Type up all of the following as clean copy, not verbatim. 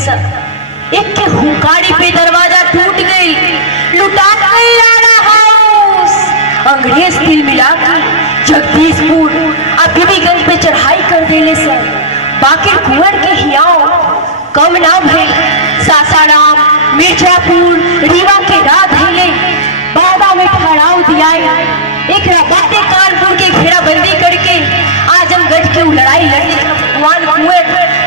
सब। एक के हुंकारी पे दरवाजा टूट गई, लुटा गई राणा हाउस। अंग्रेज दिल मिला के जगदीशपुर और बीबीगंज पे चढ़ाई कर देले सर। बाकी कुंवर के हियाओ कम ना भइल, सासाराम, मिर्जापुर, रीवा के रात हिले बादा में ठहराव दिया। एक बातें कानपुर के घेराबंदी करके आजमगढ़ के लड़ाई लड़ी। भगवान कुंवर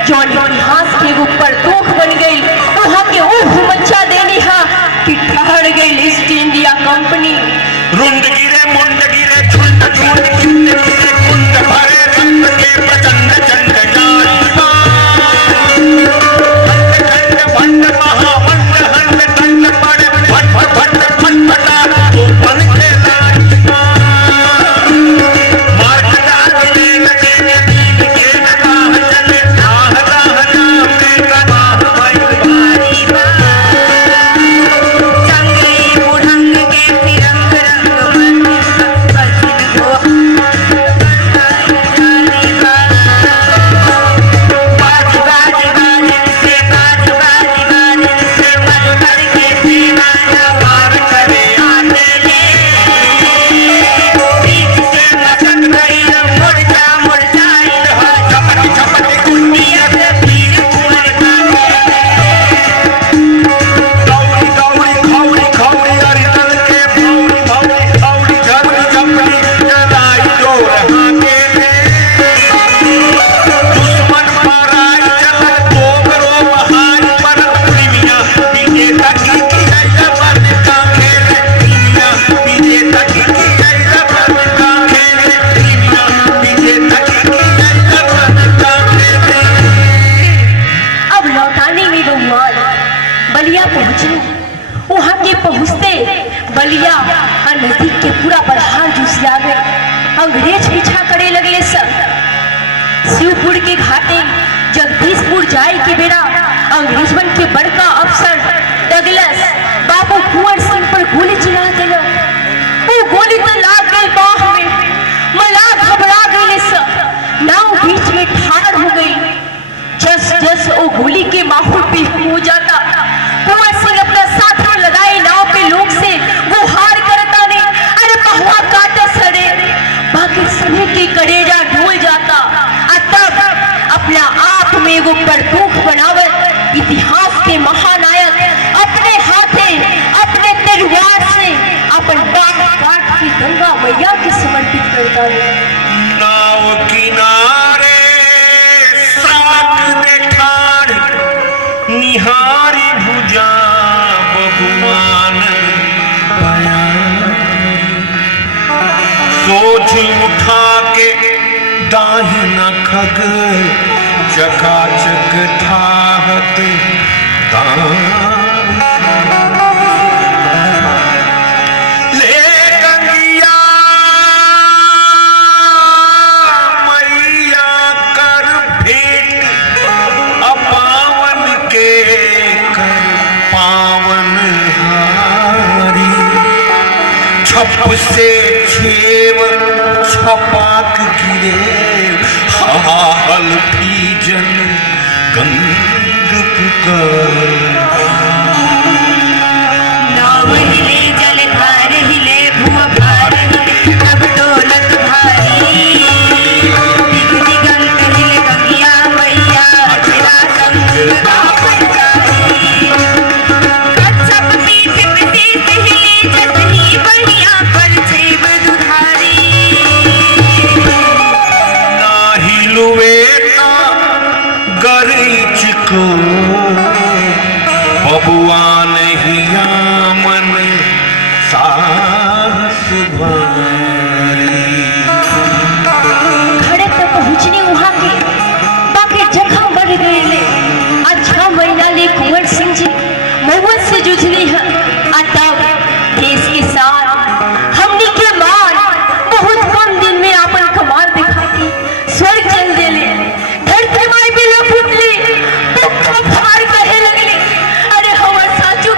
जौन इतिहास के ऊपर दुख बन गई, वहां के वो मच्चा देनी हा कि ठहर गई ईस्ट इंडिया कंपनी। रुंड गिरे मुंड गिरे झुंड झुंड किंड गिरे कुंड भरे रंग के प्रचंड चंड जाईबा। खंड खंड महामंड हंड दंड पड़े फट फट फट फटफटा तो बन के लाईबा। मार डाले लगे नींद के नगाह चले राह राह जामे कबाह भाई भारी बा। जंगली बुढ़ंग के फिरंग रंग बचिन को जाने का। बाज बाज बाज से बाज बाज बाज से मर मर के सेना वार करे आते ले। बीच से लचक गई मुड़ जाई झपट झपट दुनिया से पीर कुंवर का। दौड़ी दौड़ी खौड़ी खौड़ी अरि दल के भौड़ी भौड़ी खौड़ी झपड़ी झपड़ी जलाई जोर हाथे में। दुश्मन पर आई चलत गोबरो बहार पर प्रेमिया पीछे तकी की जबर का खेल। प्रेमिया पीछे तकी की जबर का खेल। प्रेमिया पीछे तकी की जबर का खेल। अब लौटाने में भगवान बलिया पहुंचे। वहां के पहुंचते बलिया और नजदीक के पूरा बरहार जुसिया गए। अंग्रेज पीछा करे लगले सब। शिवपुर के घाटे जगदीशपुर जाए के बेरा अंग्रेजमन के बड़का अफसर डगलस बाबू कुंवर सिंह पर गोली चला दिला। वो गोली तो लाग गई बाह में, मला घबरा गए सब। नाव बीच में ठाड़ हो गई। जस जस वो गोली के माहौल पे हो जाता, कुंवर सिंह अपना साथ में लगाए नाव पे लोग से वो हार करता नहीं। अरे पहवा काटे सड़े, बाकी समय के करेजा ढूल जाता। तब अपना आप में वो परतूख बनावत इतिहास के महानायक अपने हाथे अपने तलवार से अपन बात काट के गंगा मैया के समर्पित करता है। नाव किनारे साथ देखाड़ निहारी भुजा बबुआन सोच उठा के दाहिना खग चकाचक थाहत ले गंगिया मैया कर भेंट अपावन के कर पावन हारी। छप से छेव छपाक गिरे हाल भीजन गंग पुकार। नाव हिले जलधार हिले भुआ भार हिले अब डोलत भारी। दिग दिगंत हिले गंगिया मैया तेरा संग गावन गाई। कच्छप पीठ पे शीश हिले जतही बढ़िया पर छेब दुधारी। नाहिलुए गरीच को बबुआ नहीं मन साहस भारी। खड़े तक पहुंचने वहां के बाकी जगह बढ़ गए ले। अच्छा महीना ले कुंवर सिंह जी महुआ से जुझली है। तब देश के साथ हमनी के मान बहुत कम दिन में अपन कमाल दिखा के स्वर्ग चल देले। धरती माई पे लपुटली, फाड़ कहे लगली। अरे हमर साचू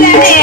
लड़े